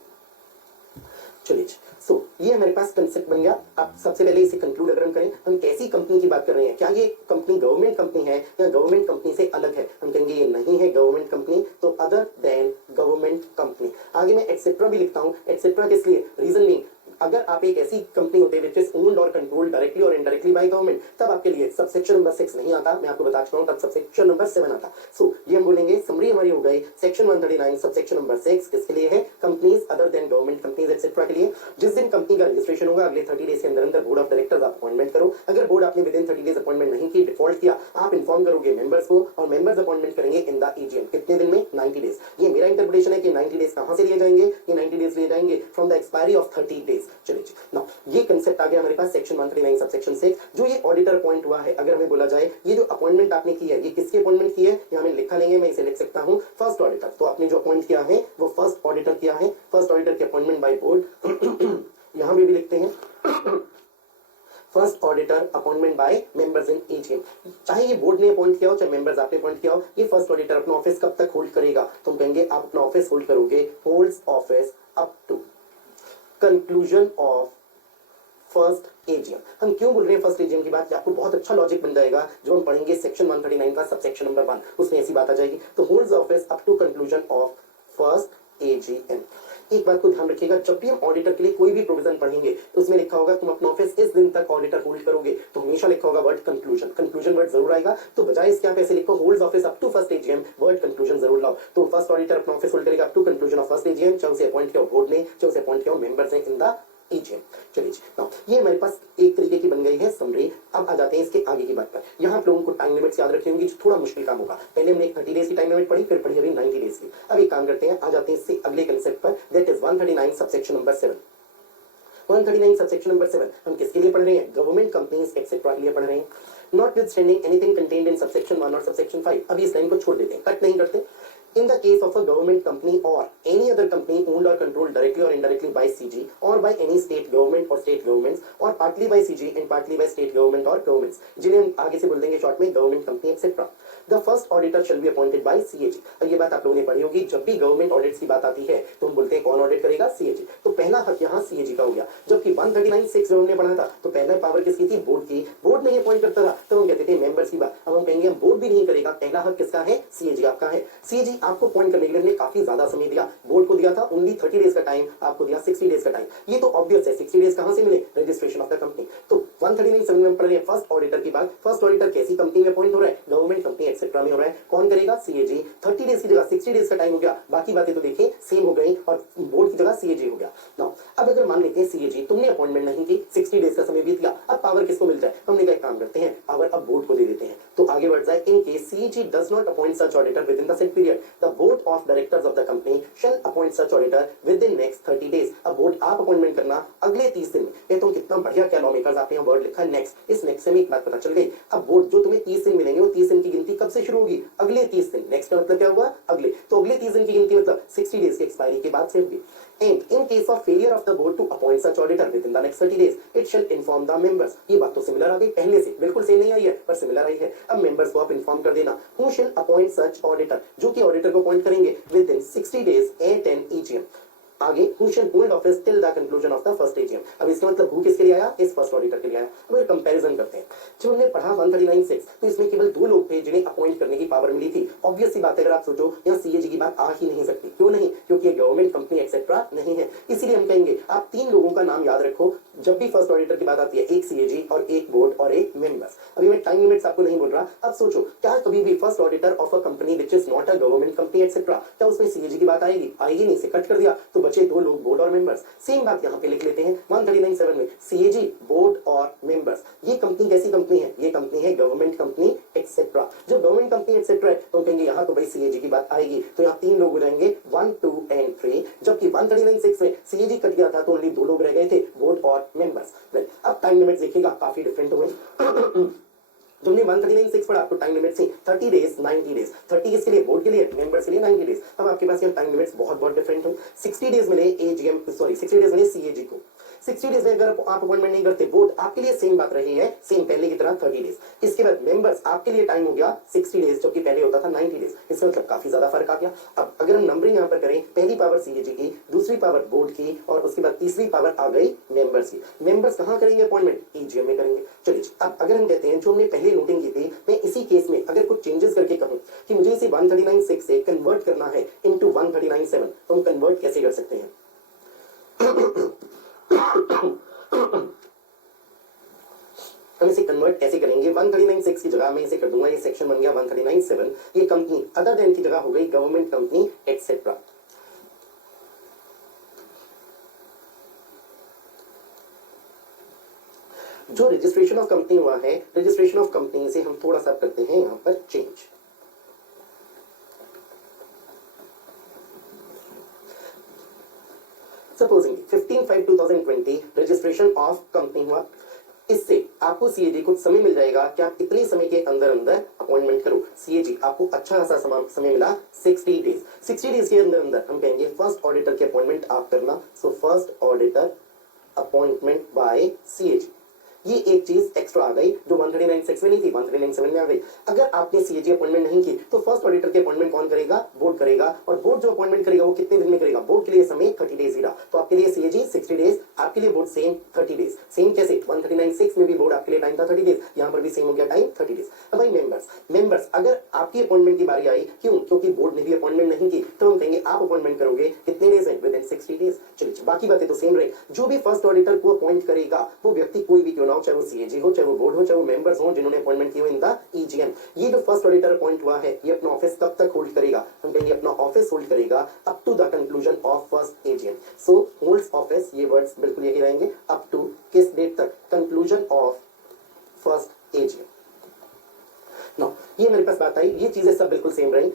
चलिए, सो ये हमारे पास कंसेप्ट बन गया। अब सबसे पहले इसे कंक्लूड अगर हम करें, हम कैसी कंपनी की बात कर रहे हैं? क्या ये कंपनी गवर्नमेंट कंपनी है या गवर्नमेंट कंपनी से अलग है? हम कहेंगे ये नहीं है गवर्नमेंट कंपनी, तो अदर देन गवर्नमेंट कंपनी। आगे मैं एक्सेट्रा भी लिखता हूं। एक्सेट्रा किस लिए? रीजन नहीं, अगर आप एक ऐसी कंपनी होते विच इज ओन्ड और कंट्रोल्ड डायरेक्टली और इनडायरेक्टली बाय गवर्नमेंट, तब आपके लिए सबसेक्शन नंबर 6 नहीं आता, मैं आपको बता चुका हूं, तब सबसेक्शन नंबर 7 आता। सो ये हम बोलेंगे समरी हमारी हो गई सेक्शन 139 सबसेक्शन नंबर 6 किसके लिए है, companies other than government companies etcetera के लिए। जिस दिन कंपनी का रजिस्ट्रेशन होगा अगले 30 डेज के अंदर अंदर बोर्ड ऑफ डायरेक्टर्स आप अपॉइंटमेंट करो। अगर बोर्ड आपने विद इन 30 डेज अपॉइंटमेंट नहीं की, डिफॉल्ट किया, आप इन्फॉर्म करोगे मेंबर्स को और मेंबर्स अपॉइंटमेंट करेंगे इन द एजीएम। कितने दिन में, 90 डेज। ये मेरा इंटरप्रिटेशन है कि 90 डेज कहां से लिए जाएंगे, ये 90 डेज लिए जाएंगे from the expiry of 30 days. चलिए नाउ ये कंसेप्ट आ गया हमारे पास सेक्शन 139 सबसेक्शन 6। जो ये ऑडिटर अपॉइंट हुआ है, अगर हमें बोला जाए ये जो अपॉइंटमेंट आपने की है ये किसकी अपॉइंटमेंट की है, यहां में लिखा नहीं है, मैं इसे लिख सकता हूं फर्स्ट ऑडिटर। तो आपने जो अपॉइंट किया है वो फर्स्ट ऑडिटर किया है, फर्स्ट ऑडिटर की अपॉइंटमेंट बाय बोर्ड। यहां भी लिखते हैं first auditor appointment bye members in AGM. चाहे ये बोर्ड ने अपॉइंट किया हो चाहे मेंबर्स आपने अपॉइंट किया हो, ये फर्स्ट ऑडिटर अपना ऑफिस कब तक होल्ड करेगा, तो हम कहेंगे आप अपना ऑफिस होल्ड करोगे, holds office up to conclusion of first AGM. हम क्यों बोल रहे हैं फर्स्ट एजीएम की बात, आपको बहुत अच्छा लॉजिक बन जाएगा जो हम पढ़ेंगे सेक्शन 139 का सबसेक्शन नंबर 1, उसमें ऐसी बात आ जाएगी। तो holds office up to conclusion of first AGM. एक बात को ध्यान रखिएगा, जब भी हम ऑडिटर के लिए कोई भी प्रोविजन पढ़ेंगे तो उसमें लिखा होगा तुम अपना ऑफिस इस दिन तक ऑडिटर होल्ड करोगे, तो हमेशा लिखा होगा वर्ड कंक्लूजन, कंक्लूजन वर्ड जरूर आएगा। तो बजाय इसके आप ऐसे लिखो holds office up to first AGM, word conclusion जरूर लाओ। तो फर्स्ट ऑडिटर अपना ऑफिस होल्ड करेगा up to conclusion of first AGM, चाहे उसे अपॉइंट किया बोर्ड ने, चाहे उसे अपॉइंट किया मेंबर्स ने इन द एजीएम। चलिए नाउ ये हमारे पास एक तरीके की बन गई है समरी। अब आ जाते हैं इसके आगे की बात पर। यहाँ आप लोगों को टाइम लिमिट्स याद रखनी होंगी, जो थोड़ा मुश्किल काम होगा। पहले हमने 30 डेज की टाइम लिमिट पढ़ी, फिर पढ़ी अभी 90 डेज की। अब एक काम करते हैं, आ जाते हैं इससे अगले कंसेप्ट पर, that is 139 subsection number 7। 139 subsection number 7 हम किसके लिए पढ़ रहे हैं, गवर्नमेंट कंपनीज एक्सेट्रा के लिए पढ़ रहे हैं। Notwithstanding anything contained in subsection 1 और सबसेक्शन 5। अब इस लाइन को छोड़ देते हैं, कट नहीं करते। In the case of a government company or any other company owned or controlled directly or indirectly by CG or by any state government or state governments or partly by CG and partly by state government or governments, जिन्हें हम आगे से बोल देंगे short में government company etcetera, the first auditor shall be appointed by CAG। अब ये बात आप लोगों ने पढ़ी होगी, जब भी गवर्नमेंट ऑडिट्स की बात आती है तो हम बोलते हैं कौन ऑडिट करेगा, CAG। तो पहला हक यहाँ CAG का हो गया। जबकि 139(6) जो हमने पढ़ा था तो पहला पावर किसकी थी, बोर्ड की। बोर्ड नहीं अपॉइंट करता था तो हम कहते थे मेंबर्स की बात। अब हम कहेंगे हम बोर्ड भी नहीं करेगा, पहला हक किसका है, CAG आपका है। CAG आपको अपॉइंट करने के लिए हमने काफी ज्यादा समय दिया, बोर्ड को दिया था ओनली 30 डेज का टाइम, आपको दिया 60 डेज का टाइम। ये तो ऑब्वियस है, 60 डेज कहां से मिले, रजिस्ट्रेशन ऑफ द कंपनी। तो 139 में पढ़ रहे हैं फर्स्ट ऑडिटर की बात। फर्स्ट ऑडिटर कैसी कंपनी में अपॉइंट हो रहा है, गवर्नमेंट कंपनी एक्सेट्रा में हो रहा है। कौन करेगा, CAG। 30 डेज की जगह 60 डेज का टाइम हो गया, बाकी बातें तो देखिए सेम हो गई और बोर्ड की जगह CAG हो गया। नाउ अब अगर मान लेते हैं CAG तुमने अपॉइंटमेंट नहीं की, 60 डेज का समय बीत गया, अब पावर किसको मिल जाए, हमने कहा एक काम करते हैं पावर अब बोर्ड को दे देते हैं। तो आगे बढ़ जाए, in case CAG does not appoint such auditor within the set period, the board of directors of the company shall appoint such auditor within next 30 days. अब बोर्ड आप अपॉइंटमेंट करना अगले 30 दिन में। ये तो कितना बढ़िया क्या लॉ मेकर्स आपने वर्ड लिखा है नेक्स्ट। इस नेक्स्ट से एक बात पता चल गई, अब बोर्ड जो तुम्हें 30 दिन मिलेंगे वो 30 दिन की गिनती कब से शुरू होगी, अगले 30 दिन। नेक्स्ट का मतलब क्या हुआ, अगले। तो अगले 30 दिन की गिनती मतलब 60 डेज की एक्सपायरी के बाद से होगी। And in case of failure of the board to appoint such auditor within the next 30 days, it shall inform the members। ये बात तो सिमिलर आ गई पहले से, बिल्कुल सेम नहीं आई है पर सिमिलर आई है। अब मेंबर्स को आप इन्फॉर्म कर देना, who shall appoint such auditor, जो कि ऑडिटर को अपॉइंट करेंगे within 60 days at an AGM। आगे who shall hold office till the conclusion of the first AGM। अब इसका मतलब who किसके लिए आया, इस फर्स्ट ऑडिटर के लिए आया। अब कंपैरिजन करते हैं, जो हमने पढ़ा 139(6) तो इसमें केवल 2 लोग थे जिन्हें अपॉइंट करने की पावर मिली थी। ऑब्वियस सी बात है, अगर आप सोचो यहाँ CAG की बात आ ही नहीं सकती। क्यों नहीं, क्योंकि ये गवर्नमेंट कंपनी एक्सेट्रा नहीं है। इसीलिए हम कहेंगे आप 3 लोगों का नाम याद रखो जब भी फर्स्ट ऑडिटर की बात आती है, एक CAG और एक बोर्ड और एक मेंबर्स। अभी मैं टाइम लिमिट्स आपको नहीं बोल रहा। अब सोचो क्या कभी भी first auditor of a company which is not a government company etcetera, क्या उसमें CAG की बात आएगी, आएगी नहीं, से कट कर दिया तो बचे 2 लोग, बोर्ड और मेंबर्स। सेम बात यहाँ पे लिख लेते हैं 139(7) में, CAG, बोर्ड और मेंबर्स। ये कंपनी कैसी कंपनी है, ये कंपनी है गवर्नमेंट कंपनी एक्सेट्रा। जो गवर्नमेंट कंपनी एक्सेट्रा है तो कहेंगे यहाँ तो भाई CAG की बात आएगी, तो यहाँ 3 लोग हो जाएंगे 1, 2 and 3। जबकि 139(6) में CAG कट गया था तो ओनली 2 लोग रह गए थे, बोर्ड और मेंबर्स। अब टाइम लिमिट देखिएगा काफी डिफरेंट हो गई। जो हमने 139(6) पढ़ा तो टाइम लिमिट थी 30 डेज 90 डेज। 30 किसके लिए, बोर्ड के लिए, मेंबर्स के लिए 90 डेज। अब आपके पास ये टाइम लिमिट्स बहुत डिफरेंट हो। 60 डेज मिले AGM, सॉरी 60 डेज मिले CAG को। 60 डेज में अगर आप अपॉइंटमेंट नहीं करते, बोर्ड आपके लिए सेम बात रही है, सेम पहले की तरह 30 डेज। इसके बाद मेंबर्स आपके लिए टाइम हो गया 60 डेज, जबकि पहले होता था 90 डेज। इसका मतलब काफी ज्यादा फर्क आ गया। अब अगर हम नंबरिंग यहाँ पर करें, पहली पावर CAG की, दूसरी पावर बोर्ड की और उसके बाद तीसरी पावर आ गई मेंबर्स की। मेंबर्स कहाँ करेंगे अपॉइंटमेंट, AGM में करेंगे। चलिए अब अगर हम कहते हैं जो हमने पहले नोटिंग की थी, मैं इसी केस में अगर कुछ चेंजेस करके कहूं कि मुझे इसे 139(6) से कन्वर्ट करना है इनटू 139(7), तो हम कन्वर्ट कैसे कर सकते हैं। हम इसे कन्वर्ट ऐसे करेंगे, 139(6) की जगह मैं इसे कर दूंगा, ये सेक्शन बन गया 139(7), ये कंपनी अदर देन की जगह हो गई गवर्नमेंट कंपनी एक्सेट्रा। जो रजिस्ट्रेशन ऑफ कंपनी हुआ है, रजिस्ट्रेशन ऑफ कंपनी से हम थोड़ा सा करते हैं यहां पर change. Supposing 15/5/2020 registration of company हुआ, इससे आपको सीएजी कुछ समय मिल जाएगा कि आप इतने समय के अंदर अंदर अपॉइंटमेंट करो। सीएजी आपको अच्छा खासा समय मिला 60 डेज। 60 डेज के अंदर अंदर हम कहेंगे फर्स्ट ऑडिटर की अपॉइंटमेंट आप करना। So first auditor appointment bye CAG, ये एक चीज एक्स्ट्रा आ गई जो 139(6) में नहीं थी, 139(7) में आ गई। अगर आपने सीएजी अपॉइंटमेंट नहीं की तो फर्स्ट ऑडिटर की अपॉइंटमेंट कौन करेगा? बोर्ड करेगा। और बोर्ड जो अपॉइंटमेंट करेगा वो कितने दिन में करेगा? बोर्ड के लिए समय 30 डेज ही रहा, तो आपके लिए सीएजी 60 डेज, आपके लिए बोर्ड सेम 30 डेज। सेम कैसे? 139(6) में भी बोर्ड आपके लिए टाइम था 30 डेज, यहाँ पर भी सेम हो गया टाइम 30 डेज। अब भाई मेंबर्स अगर आपकी अपॉइंटमेंट की बारी आई, क्यों? क्योंकि बोर्ड ने भी अपॉइंटमेंट नहीं की, तो हम कहेंगे आप अपॉइंटमेंट करोगे कितने डेज में? Within 60 days. चलिए बाकी बातें तो सेम रहे। जो भी फर्स्ट ऑडिटर को अपॉइंट करेगा वो व्यक्ति कोई भी क्यों ना हो, चाहे वो सीएजी हो, चाहे वो बोर्ड हो, चाहे वो मेंबर्स हो जिन्होंने अपॉइंटमेंट की हो इन द ईजीएम। ये जो फर्स्ट ऑडिटर अपॉइंट हुआ है ये अपना ऑफिस कब तक होल्ड करेगा? हम कहेंगे अपना ऑफिस होल्ड करेगा up to the conclusion of first AGM. So holds office, ये वर्ड्स बिल्कुल यही रहेंगे, अप टू किस डेट तक? Conclusion of first AGM. No, ये मेरे पास बात आई, ये चीजें सब बिल्कुल सेम रही।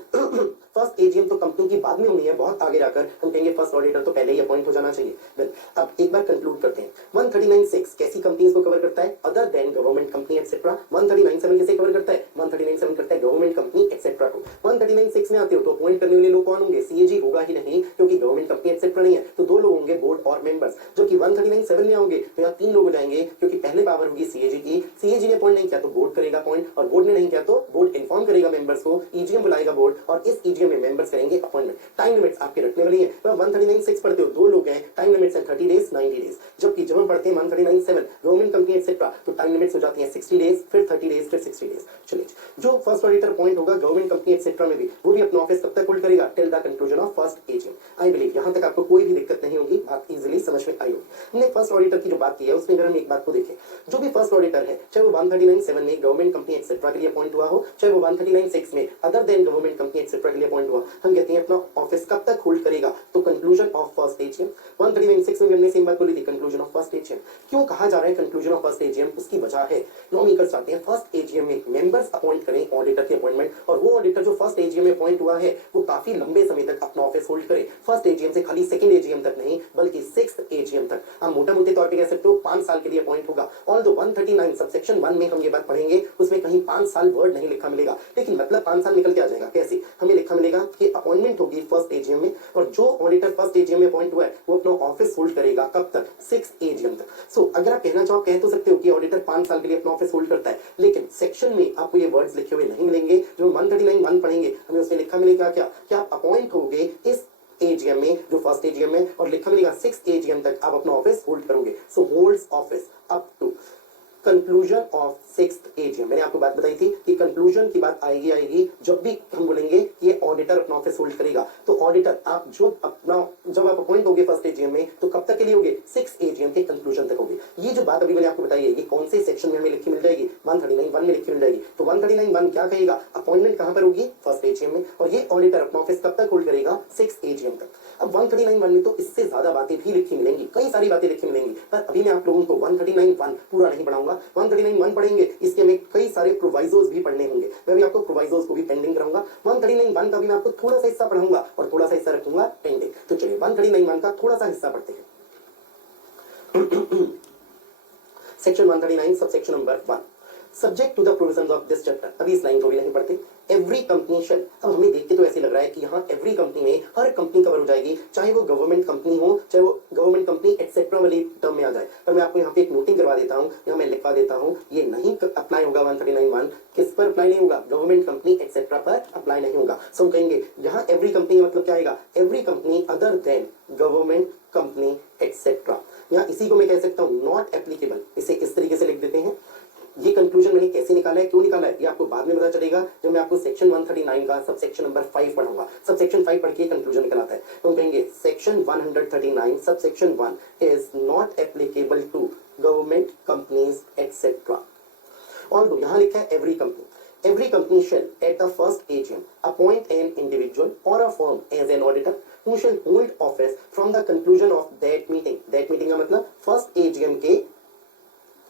फर्स्ट एजीएम तो कंपनी की बाद में होनी है, बहुत आगे जाकर हम कहेंगे फर्स्ट ऑडिटर तो पहले ही अपॉइंट हो जाना चाहिए। अब एक बार कंक्लूड करते हैं। 139(6) कैसी कंपनीज को कवर करता है? Other than government company etcetera. 139(7) किसे कवर करता है? 139(7) करता है गवर्नमेंट कंपनी एक्सेट्रा को। 139(6) में आते हो तो अपॉइंट करने वाले लोग कौन होंगे? सीएजी होगा ही नहीं, क्योंकि गवर्नमेंट कंपनी एक्सेट्रा नहीं है, तो दो लोग होंगे बोर्ड और मेंबर्स। जबकि 139(7) में आओगे तो यहाँ 3 लोग हो जाएंगे, क्योंकि पहले पावर होगी सीएजी की। सीएजी ने अपॉइंट नहीं किया तो बोर्ड करेगा अपॉइंट, और बोर्ड ने नहीं किया तो बोर्ड इन्फॉर्म करेगा मेंबर्स को, ईजीएम बुलाएगा बोर्ड, और इस ईजीएम में मेंबर्स करेंगे अपॉइंटमेंट। टाइम लिमिट्स आपके रखने वाली है। तो 139(6) पढ़ते हो, 2 लोग हैं, टाइम लिमिट्स है 30 डेज, 90 डेज। जबकि जब हम पढ़ते हैं 139(7) गवर्नमेंट कंपनी एक्सेट्रा, तो टाइम लिमिट्स हो जाती है 60 डेज, फिर 30 डेज, फिर 60 डेज। चलिए, जो फर्स्ट ऑडिटर अपॉइंट होगा गवर्नमेंट कंपनी एक्सेट्रा में भी, वो भी अपना ऑफिस कब तक होल्ड करेगा? Till the conclusion of first AGM. I believe यहां तक आपको कोई भी दिक्कत नहीं होगी, बात इजीली समझ में आई होगी। हमने फर्स्ट ऑडिटर की जो बात की है उसमें अगर हम एक बात को देखें, जो भी फर्स्ट ऑडिटर है, चाहे वो 139(7) में गवर्नमेंट कंपनी एक्सेट्रा के लिए अपॉइंट हुआ हो, चाहे वो 139(6) में other than government company etcetera के लिए अपॉइंट हुआ, हम कहते हैं अपना ऑफिस कब तक होल्ड करेगा? तो कंक्लूजन ऑफ फर्स्ट एजीएम। 139(6) में भी हमने सेम बात बोली थी, कंक्लूजन ऑफ फर्स्ट एजीएम। क्यों कहा जा रहा है कंक्लूजन ऑफ फर्स्ट एजीएम? उसकी वजह है, लॉ मेकर्स चाहते हैं फर्स्ट एजीएम में मेंबर्स अपॉइंट करें ऑडिटर की अपॉइंटमेंट, और वो ऑडिटर जो फर्स्ट एजीएम में अपॉइंट हुआ है वो काफी लंबे समय तक अपना ऑफिस होल्ड करे। फर्स्ट एजीएम से खाली सेकंड एजीएम तक नहीं, बल्कि 6th एजीएम तक। आप मोटा मोटे तौर पे कह सकते हो 5 साल के लिए अपॉइंट होगा। ऑल्दो 139 सबसेक्शन 1 में हम ये बात पढ़ेंगे, उसमें कहीं 5 साल वर्ड नहीं लिखा मिलेगा, लेकिन मतलब 5 साल निकल के आ जाएगा। कैसे? हमें लिखा मिलेगा कि अपॉइंटमेंट होगी फर्स्ट एजीएम में, और जो ऑडिटर फर्स्ट एजीएम में अपॉइंट हुआ है वो अपना ऑफिस होल्ड करेगा कब तक? 6th एजीएम तक। सो अगर आप कहना चाहो, कह तो सकते हो कि ऑडिटर 5 साल के लिए अपना ऑफिस होल्ड करता है, लेकिन सेक्शन में आपको ये वर्ड्स लिखे हुए नहीं मिलेंगे। जो 139(1) पढ़ेंगे हमें उसमें लिखा मिलेगा क्या आप अपॉइंट होगे इस एजीएम में, जो फर्स्ट एजीएम में, और लिखा मिलेगा 6th एजीएम तक आप अपना ऑफिस होल्ड करोगे। So holds office up to conclusion of 6th AGM. मैंने आपको बात बताई थी कि कंक्लूजन की बात आएगी जब भी हम बोलेंगे कि ये ऑडिटर अपना ऑफिस होल्ड करेगा। तो ऑडिटर आप जब आप अपॉइंट होगे फर्स्ट एजीएम में, तो कब तक के लिए होगे? 6th एजीएम के कंक्लूजन तक होगी। ये जो बात अभी मैंने आपको बताई है, ये कौन से सेक्शन में हमें लिखी मिल जाएगी? 139(1) में लिखी मिल जाएगी। तो 139(1) क्या कहेगा? अपॉइंटमेंट कहां पर होगी? फर्स्ट एजीएम में, और ये ऑडिटर अपना ऑफिस कब तक होल्ड करेगा? 6th एजीएम तक। अब 139(1) में तो इससे ज्यादा बातें भी लिखी मिलेंगी, कई सारी बातें लिखी मिलेंगी, पर अभी मैं आप लोगों को 139(1) पूरा नहीं पढ़ाऊंगा। 139(1) पढ़ेंगे, इसके हमें कई सारे प्रोवाइजोस भी पढ़ने होंगे, मैं भी आपको प्रोवाइजोस को भी पेंडिंग कराऊंगा। 139(1) का भी मैं आपको थोड़ा सा हिस्सा पढ़ाऊंगा और थोड़ा सा हिस्सा रखूंगा पेंडिंग। तो चलिए 139(1) का थोड़ा सा हिस्सा पढ़ते हैं। Section 139 subsection number 1, subject to the provisions of this chapter. अभी इस लाइन को भी नहीं पढ़ते। एवरी कंपनी शेल, अब हमें देख के तो ऐसे लग रहा है कि यहाँ एवरी कंपनी में हर कंपनी कवर हो जाएगी, चाहे वो गवर्नमेंट कंपनी हो, चाहे वो गवर्नमेंट कंपनी एक्सेट्रा वाली टर्म में आ जाए। पर मैं आपको यहाँ पे एक नोटिंग करवा देता हूँ, यहाँ मैं लिखवा देता हूँ, ये नहीं अप्लाई होगा 139(1). किस पर अप्लाई नहीं होगा? गवर्नमेंट कंपनी एक्सेट्रा पर अप्लाई नहीं होगा। सो कहेंगे यहाँ एवरी कंपनी मतलब क्या आएगा? Every company other then government company etcetera. यहाँ इसी को मैं कह सकता हूँ नॉट एप्लीकेबल, इसे इस तरीके से लिख देते हैं, ये कंक्लूजन मैंने कैसे निकाला है, क्यों निकाला है, ये आपको बाद में पता चलेगा जब मैं आपको सेक्शन 139 का सब सेक्शन नंबर 5 पढ़ाऊंगा। सब सेक्शन 5 पढ़ के कंक्लूजन निकलाता है। तो हम कहेंगे सेक्शन 139 सब section 1 is not applicable to government companies etcetera. Although यहाँ लिखा है every company shall at the first AGM appoint an individual or a firm as an auditor who shall hold office from the conclusion of that meeting का मतलब first AGM के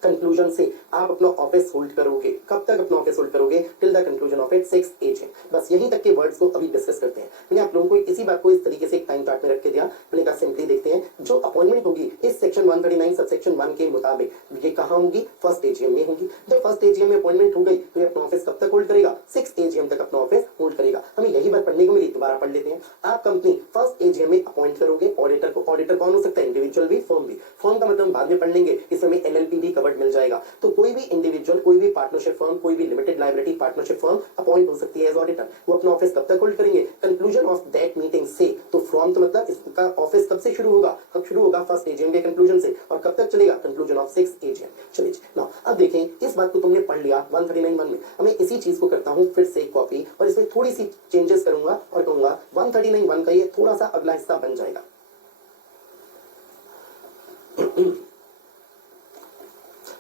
conclusion से आप अपना office hold करोगे। कब तक अपना ऑफिस होल्ड करोगे? Till the conclusion of it 6 AGM। बस यहीं तक के वर्ड्स को अभी डिस्कस करते हैं। मैंने आप लोगों को इसी बात को इस तरीके से एक टाइम चार्ट में रख के दिया। मैंने कहा सिंपली देखते हैं जो अपॉइंटमेंट होगी इस सेक्शन 139 सब सेक्शन 1 के मुताबिक ये कहां होगी? फर्स्ट AGM में होगी। जब फर्स्ट AGM में अपॉइंटमेंट हो गई तो ये अपना ऑफिस कब तक होल्ड करेगा? 6 AGM तक अपना ऑफिस होल्ड करेगा। हमें यही बात पढ़ने को मिली, दोबारा पढ़ लेते हैं। आप कंपनी फर्स्ट AGM में अपॉइंट करोगे ऑडिटर को। ऑडिटर कौन हो सकता है? इंडिविजुअल भी, फर्म भी। फर्म का मतलब बाद में पढ़ लेंगे, इसमें LLP भी कवर्ड मिल जाएगा। तो कोई भी इंडिविजुअल, कोई भी पार्टनरशिप फर्म, कोई भी limited liability partnership firm appoint हो सकती है एज ऑडिटर। वो अपना ऑफिस कब तक होल्ड करेंगे? कंक्लूजन ऑफ दैट मीटिंग से। तो फ्रॉम तो मतलब इसका ऑफिस कब से शुरू होगा? कब शुरू होगा? फर्स्ट AGM के कंक्लूजन से। और कब तक चलेगा? Conclusion of 6 AGM। चलिए नाउ अब देखें, इस बात को तुमने पढ़ लिया 139(1) में। हमें इसी चीज को करता हूं फिर से कॉपी और इसमें थोड़ी सी चेंजेस करूंगा और कहूंगा 139(1) का ये थोड़ा सा अगला हिस्सा बन जाएगा।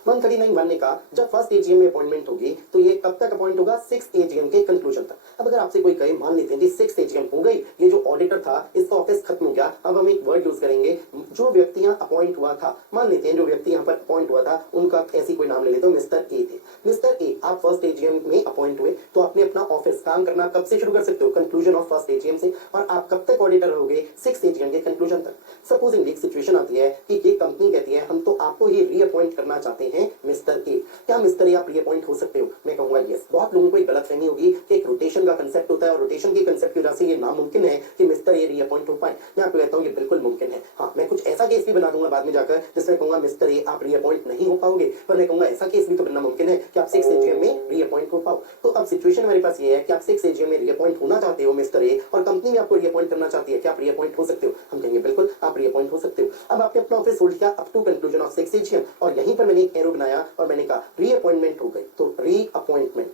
139(1) ने कहा जब फर्स्ट AGM में अपॉइंटमेंट होगी तो ये कब तक अपॉइंट होगा? 6 AGM के कंक्लूजन तक। अब अगर आपसे कोई कहे, मान लेते हैं कि 6 AGM हो गई, ये जो ऑडिटर था इसका ऑफिस खत्म हो गया, अब हम एक वर्ड यूज करेंगे, जो व्यक्ति यहाँ अपॉइंट हुआ था, मान लेते हैं जो व्यक्ति यहाँ पर अपॉइंट हुआ था उनका ऐसी कोई नाम ले लेते हो, मिस्टर ए थे। मिस्टर ए आप फर्स्ट AGM में अपॉइंट हुए तो आपने अपना ऑफिस काम करना कब से शुरू कर सकते हो? कंक्लूजन ऑफ फर्स्ट AGM से। और आप कब तक ऑडिटर रहोगे? 6 AGM के कंक्लूजन तक। सपोजिंग एक सिचुएशन आती है कि ये कंपनी कहती है हम तो आपको ही रीअपॉइंट करना चाहते हैं मिस्टर ए। क्या मिस्टर ए आप रीअपॉइंट हो सकते हो? मैं कहूंगा यस। बहुत लोगों को एक गलतफहमी होगी कि एक रोटेशन का कंसेप्ट होता है और रोटेशन के कंसेप्ट की वजह से ये नामुमकिन है कि मिस्टर ए रीअपॉइंट हो पाए। मैं आपको कहता हूं ये बिल्कुल मुमकिन है। हाँ, मैं कुछ ऐसा केस भी बना दूंगा बाद में जाकर जिसमें कहूंगा मिस्टर ए आप रीअपॉइंट नहीं हो पाओगे, पर मैं कहूंगा ऐसा केस भी तो बनना मुमकिन है कि आप 6 AGM में रीअपॉइंट हो पाओ। तो अब सिचुएशन मेरे पास ये है कि आप 6 AGM में रीअपॉइंट होना चाहते हो मिस्टर ए और कंपनी भी आपको रीअपॉइंट करना चाहती है। क्या आप रीअपॉइंट हो सकते हो? हम कहेंगे बिल्कुल आप रीअपॉइंट हो सकते हो। अब आपने अपना ऑफिस होल्ड किया up to conclusion of 6 AGM और यहीं पर मैंने एक एरो बनाया और मैंने कहा रीअपॉइंटमेंट हो गई। तो रीअपॉइंटमेंट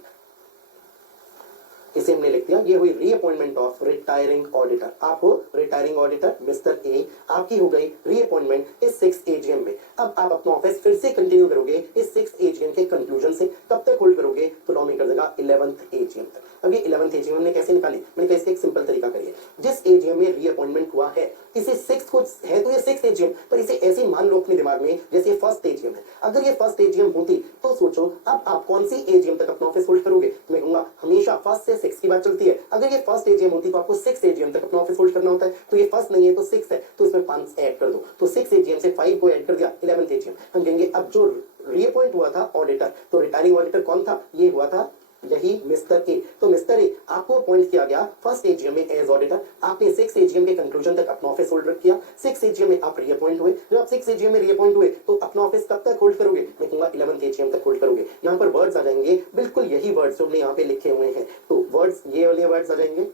इसे हमने लिख दिया, ये हुई रीअपॉइंटमेंट ऑफ रिटायरिंग ऑडिटर। आप हो रिटायरिंग ऑडिटर मिस्टर ए, आपकी हो गई रीअपॉइंटमेंट इस 6 AGM में। अब आप अपना ऑफिस फिर से कंटिन्यू करोगे इस 6 AGM के कंक्लूजन से। कब तक होल्ड करोगे? तो नॉमिनेट कर देगा 11th AGM तक। अब ये 11th AGM हमने कैसे निकाली? मैंने कहा इसका एक सिंपल तरीका करिए। जिस AGM में रीअपॉइंटमेंट हुआ है इसे 6 को है तो ये 6 AGM, पर इसे ऐसे मान लो अपने दिमाग में जैसे फर्स्ट AGM है। अगर ये फर्स्ट AGM होती तो सोचो अब आप कौन सी AGM तक अपना ऑफिस होल्ड करोगे? मैं कहूंगा हमेशा फर्स्ट से 6 की बात चलती है। अगर ये फर्स्ट AGM होती तो आपको 6 AGM तक अपना ऑफिस होल्ड करना होता है। तो ये फर्स्ट नहीं है तो 6 है, तो इसमें 5 ऐड कर दो। तो 6 AGM से 5 को ऐड कर दिया 11th AGM। हम कहेंगे अब जो रीअपॉइंट हुआ था ऑडिटर, तो रिटायरिंग ऑडिटर कौन था? ये हुआ था यही मिस्टर ए। तो मिस्टर ए आपको अपॉइंट किया गया फर्स्ट AGM में एज ऑडिटर। आपने 6 AGM के कंक्लूजन तक अपना ऑफिस होल्ड किया। 6 AGM में आप रीअपॉइंट हुए। जब आप 6 AGM में रीअपॉइंट हुए तो अपना ऑफिस कब तक होल्ड करोगे? मैं कहूंगा 11th AGM तक होल्ड करोगे। यहाँ पर वर्ड्स आ जाएंगे बिल्कुल यही वर्ड्स जो हमने यहाँ पे लिखे हुए हैं। तो वर्ड्स ये वाले वर्ड्स आ जाएंगे।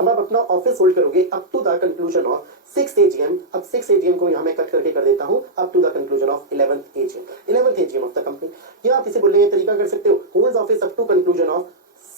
अब आप अपना ऑफिस होल्ड करोगे up to the conclusion of 6 AGM। अब 6 AGM को यहां मैं कट करके कर देता हूं up to the conclusion of 11th AGM। 11th AGM of the company. या आप इसे बोलने का तरीका कर सकते हो holds office up to conclusion of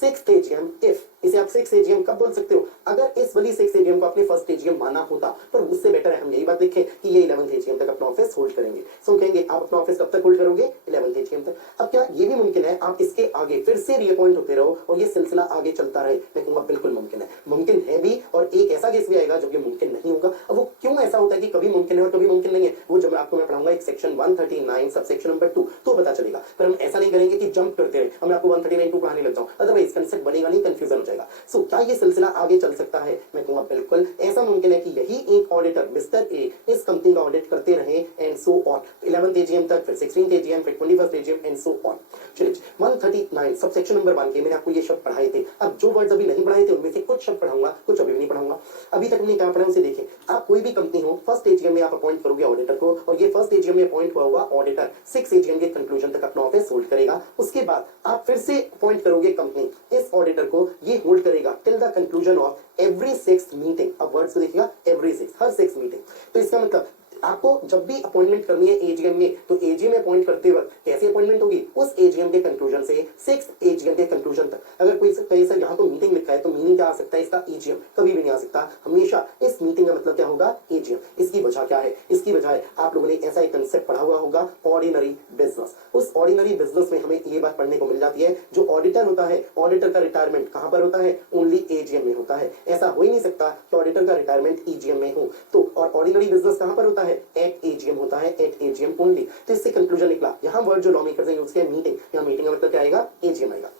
6th AGM if. इसे आप 6 AGM कब बोल सकते हो? अगर इस वाली 6 AGM को आपने फर्स्ट AGM माना होता, पर उससे बेटर है हम यही बात देखें कि ये 11th AGM तक अपना ऑफिस होल्ड करेंगे। सो हम कहेंगे आप अपना ऑफिस कब तक होल्ड करोगे? 11th AGM तक। अब क्या ये भी मुमकिन है आप इसके आगे फिर से रीअपॉइंट होते रहो और ये सिलसिला आगे चलता रहे? मैं कहूंगा बिल्कुल मुमकिन है। मुमकिन है भी, और एक ऐसा केस भी आएगा जब ये मुमकिन नहीं होगा। अब वो क्यों ऐसा होता है कि कभी मुमकिन है और कभी मुमकिन नहीं है, वो जब आपको मैं पढ़ाऊंगा एक सेक्शन 139 सब सेक्शन नंबर 2 तो पता चलेगा। पर हम ऐसा नहीं करेंगे कि जंप करते रहे, हम आपको 139(2) पढ़ाने लग जाऊं, अदरवाइज कंसेप्ट बनेगा नहीं, कंफ्यूजन हो जाएगा। सो क्या ये सिलसिला आगे चल सकता है? मैं कहूंगा बिल्कुल ऐसा मुमकिन है कि यही एक ऑडिटर मिस्टर ए इस कंपनी का ऑडिट करते रहे and so on 11th AGM तक, फिर 16th AGM, फिर 21st AGM and so on. चलिए 139 सब सेक्शन नंबर 1 के मैंने आपको ये शब्द पढ़ाए थे। अब जो वर्ड्स अभी नहीं पढ़ाए थे उनमें से कुछ शब्द पढ़ाऊंगा, कुछ अभी नहीं पढ़ाऊंगा। अभी तक हमने क्या पढ़ा उसे देखें। आप कोई भी कंपनी हो फर्स्ट AGM में आप अपॉइंट करोगे ऑडिटर को, और ये फर्स्ट AGM में अपॉइंट हुआ हुआ ऑडिटर 6 AGM के कंक्लूजन तक अपना ऑफिस होल्ड करेगा। उसके बाद आप फिर से अपॉइंट करोगे कंपनी, इस ऑडिटर को ये होल्ड करेगा till the conclusion of every 6th meeting. अब वर्ड्स को देखिएगा, एवरी 6, हर 6 मीटिंग। तो इसका मतलब आपको जब भी अपॉइंटमेंट करनी है एजीएम में, तो एजीएम में अपॉइंट करते वक्त कैसे अपॉइंटमेंट होगी, उस एजीएम के कंक्लूजन से 6 एजीएम के कंक्लूजन तक। अगर कोई कहे सर यहाँ तो मीटिंग लिखा है, तो मीटिंग क्या आ सकता है, इसका एजीएम कभी भी नहीं आ सकता, हमेशा इस मीटिंग का मतलब क्या होगा, एजीएम। इसकी वजह क्या है, इसकी वजह है आप लोगों ने ऐसा एक कंसेप्ट पढ़ा हुआ होगा, ऑर्डिनरी बिजनेस। उस ऑर्डिनरी बिजनेस में हमें ये बात पढ़ने को मिल जाती है, जो ऑडिटर होता है, ऑडिटर का रिटायरमेंट कहां पर होता है, ओनली एजीएम में होता है। ऐसा हो ही नहीं सकता कि ऑडिटर का रिटायरमेंट ईजीएम में हो। तो और ऑर्डिनरी बिजनेस कहां पर होता है, एट एजीएम होता है, एट एजीएम ओनली। तो इससे कंक्लूजन निकला, यहां वर्ड जो लॉ मेकर्स ने यूज किया मीटिंग, यहां मीटिंग का मतलब क्या आएगा, एजीएम आएगा।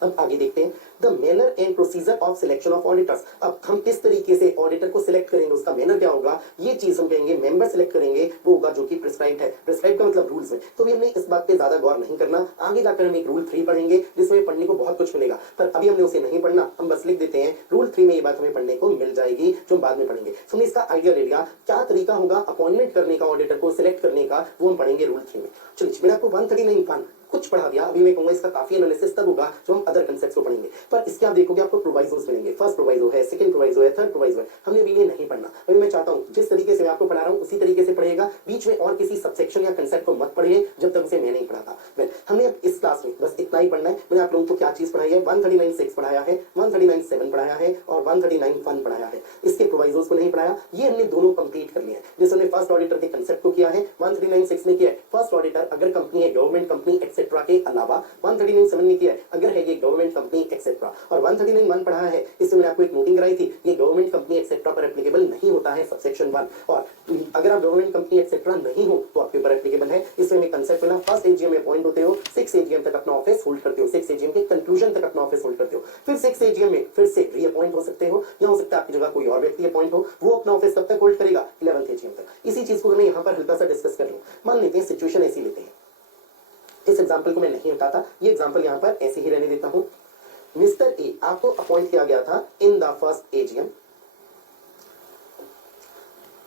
अब आगे देखते हैं, the manner and procedure of selection of auditors. अब हम किस तरीके से ऑडिटर को सिलेक्ट करेंगे, उसका मैनर क्या होगा, ये चीज हम कहेंगे मेंबर सिलेक्ट करेंगे, वो होगा जो कि प्रिस्क्राइब्ड है। प्रिस्क्राइब का मतलब रूल्स में, तो भी हमने इस बात पे ज्यादा गौर नहीं करना। आगे जाकर हम एक रूल 3 पढ़ेंगे, जिसमें पढ़ने को बहुत कुछ मिलेगा, पर अभी हमने उसे नहीं पढ़ना, हम बस लिख देते हैं रूल 3 में ये बात हमें पढ़ने को मिल जाएगी, जो हम बाद में पढ़ेंगे। तो हमने इसका आइडिया ले लिया, क्या तरीका होगा अपॉइंटमेंट करने का, ऑडिटर को सिलेक्ट करने का, वो हम पढ़ेंगे रूल 3 में। चलिए, मैंने आपको 139 कुछ पढ़ा दिया, अभी मैं कहूंगा इसका काफी एनालिसिस तब होगा जो हम अदर कंसेप्ट्स को पढ़ेंगे। पर इसके आप देखोगे आपको प्रोवाइजोस मिलेंगे, फर्स्ट प्रोवाइजो है, सेकंड प्रोवाइजो है, थर्ड प्रोवाइजो है, हमने अभी ये नहीं पढ़ना। अभी मैं चाहता हूं जिस तरीके से मैं आपको पढ़ा रहा हूं उसी तरीके से पढ़ेगा, बीच में और किसी सबसेक्शन या कंसेप्ट को मत पढ़िए जब तक उसे मैं नहीं पढ़ाता। हमने अब इस क्लास में बस इतना ही पढ़ना है। मैंने आप लोगों को क्या चीज पढ़ाई है, 139(6) पढ़ाया है, 139(7) पढ़ाया है और 139(1) पढ़ाया है। इसके प्रोवाइजोस को नहीं पढ़ाया, ये हमने दोनों कंप्लीट कर लिया है। जैसे हमने फर्स्ट ऑडिटर के कंसेप्ट को किया है, 139(6) में किया है, फर्स्ट ऑडिटर अगर कंपनी है गवर्नमेंट कंपनी एक्सेट्रा के अलावा, 139(7) में किया है अगर है ये गवर्नमेंट कंपनी एक्सेट्रा, और 139(1) पढ़ा है, इसमें मैंने आपको एक नोटिंग कराई थी, ये गवर्नमेंट कंपनी एक्सेट्रा पर एप्लीकेबल नहीं होता है, सबसेक्शन 1। और अगर आप गवर्नमेंट कंपनी एक्सेट्रा नहीं हो तो आपके ऊपर एप्लीकेबल है। इसमें हमें कंसेप्ट मिला, फर्स्ट एजीएम में अपॉइंट होते हो, 6 एजीएम तक अपना ऑफिस होल्ड करते हो, 6 एजीएम के कंक्लूजन तक अपना ऑफिस होल्ड करते हो, फिर 6 एजीएम में फिर से रीअपॉइंट हो सकते हो, या हो सकता है आपकी जगह कोई और व्यक्ति अपॉइंट हो, वो अपना ऑफिस कब तक होल्ड करेगा, 11th एजीएम तक। इसी चीज को मैं यहाँ पर हल्का सा डिस्कस कर लूं। मान लेते हैं सिचुएशन ऐसी लेते हैं, इस एग्जांपल को मैं नहीं हटाता, ये एग्जांपल यहां पर ऐसे ही रहने देता हूं। मिस्टर ए आपको अपॉइंट किया गया था इन द फर्स्ट एजीएम,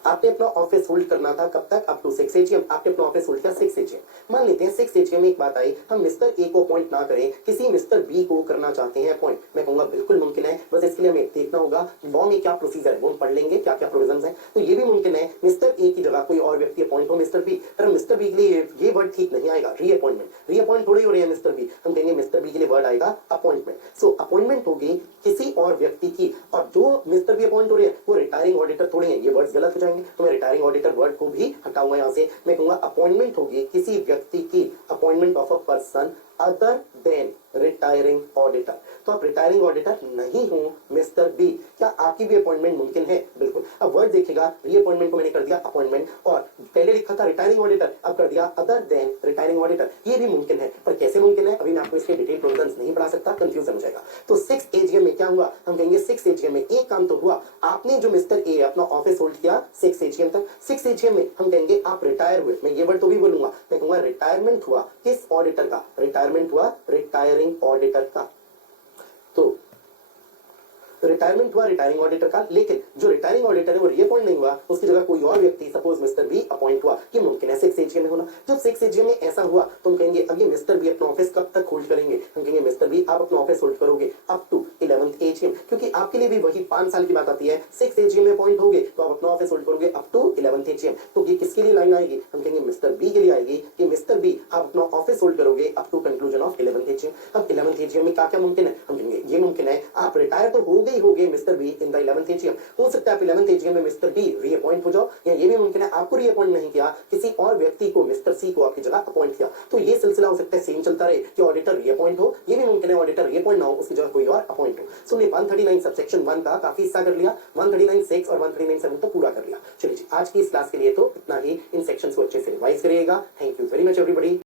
आपने अपना ऑफिस होल्ड करना था कब तक, अप टू 6 एजीएम। आपने अपना ऑफिस होल्ड किया 6 एजीएम। मान लेते हैं 6 एजीएम में एक बात आई, हम मिस्टर ए को अपॉइंट ना करें, किसी मिस्टर बी को करना चाहते हैं अपॉइंट। मैं कहूंगा बिल्कुल मुमकिन है, बस इसके लिए हमें देखना होगा लॉ में क्या प्रोसीजर है, वो हम पढ़ लेंगे क्या क्या प्रोविजंस है। तो ये भी मुमकिन है मिस्टर ए की जगह कोई और व्यक्ति अपॉइंट हो मिस्टर बी, पर मिस्टर बी के लिए ये वर्ड ठीक नहीं आएगा, रीअपॉइंटमेंट। रीअपॉइंट थोड़ी हो रही है मिस्टर बी, हम कहेंगे मिस्टर बी के लिए वर्ड आएगा अपॉइंटमेंट। सो अपॉइंटमेंट होगी किसी और व्यक्ति की, और जो मिस्टर बी अपॉइंट हो रहे हैं वो रिटायरिंग ऑडिटर थोड़े हैं, ये वर्ड्स गलत हो जाएंगे, तो मैं रिटायरिंग ऑडिटर वर्ड को भी हटाऊंगा यहां से। मैं कहूंगा अपॉइंटमेंट होगी किसी व्यक्ति की, appointment of a person other than retiring auditor. तो आप रिटायरिंग ऑडिटर नहीं हो मिस्टर बी, क्या आपकी भी अपॉइंटमेंट मुमकिन है, बिल्कुल। अब वर्ड देखिएगा, रीअपॉइंटमेंट को मैंने कर दिया अपॉइंटमेंट, और पहले लिखा था रिटायरिंग ऑडिटर, अब कर दिया अदर देन रिटायरिंग ऑडिटर, ये भी मुमकिन है। पर कैसे मुमकिन है, अभी मैं आपको इसके डिटेल प्रोविजंस नहीं पढ़ा सकता, कंफ्यूजन हो जाएगा। तो 6 एजीएम में क्या हुआ, हम कहेंगे 6 एजीएम में एक काम तो हुआ, आपने जो मिस्टर ए अपना ऑफिस होल्ड किया 6 एजीएम तक, 6 एजीएम में हम कहेंगे आप रिटायर हुए। मैं ये वर्ड तो भी बोलूंगा, मैं कहूंगा रिटायरमेंट हुआ किस ऑडिटर का, रिटायरमेंट हुआ रिटायरिंग ऑडिटर का। तो रिटायरमेंट हुआ रिटायरिंग ऑडिटर का, लेकिन जो रिटायरिंग ऑडिटर है वो रीअपॉइंट नहीं हुआ, उसकी जगह कोई और व्यक्ति सपोज मिस्टर बी अपॉइंट हुआ, ये मुमकिन है 6 एजीएम में होना। जब 6 एजीएम में ऐसा हुआ तो हम कहेंगे अब ये मिस्टर बी अपना ऑफिस कब तक होल्ड करेंगे, हम कहेंगे मिस्टर बी आप अपना ऑफिस होल्ड करोगे अप टू 11th एजीएम, क्योंकि आपके लिए भी वही 5 साल की बात आती है। 6 एजीएम में अपॉइंट होगे तो आप अपना ऑफिस होल्ड करोगे अप टू 11th एजीएम। तो ये किसके लिए लाइन आएगी, हम कहेंगे मिस्टर बी के लिए आएगी कि मिस्टर बी आप अपना ऑफिस होल्ड करोगे up to conclusion of 11th AGM. अब 11th एजीएम में क्या क्या मुमकिन है, हम कहेंगे ये मुमकिन है आप रिटायर तो हो गए होगे mister be in the 11th AGM, हो सकता है आप 11th एजीएम में मिस्टर बी रीअपॉइंट हो जाओ, या ये भी मुमकिन है आपको रीअपॉइंट नहीं किया, किसी और व्यक्ति को मिस्टर सी को आपकी जगह अपॉइंट किया। तो ये सिलसिला हो सकता है सेम चलता रहे कि ऑडिटर रीअपॉइंट हो, ये भी मुमकिन है ऑडिटर रीअपॉइंट ना हो, उसकी जगह कोई और अपॉइंट हो। सो हमने 139 सबसेक्शन 1 का काफी हिस्सा कर लिया, 139(6) और 139(7) तो पूरा कर लिया। चलिए आज की इस क्लास के लिए तो इतना ही, इन सेक्शंस को अच्छे से रिवाइज करिएगा। Thank you very much everybody.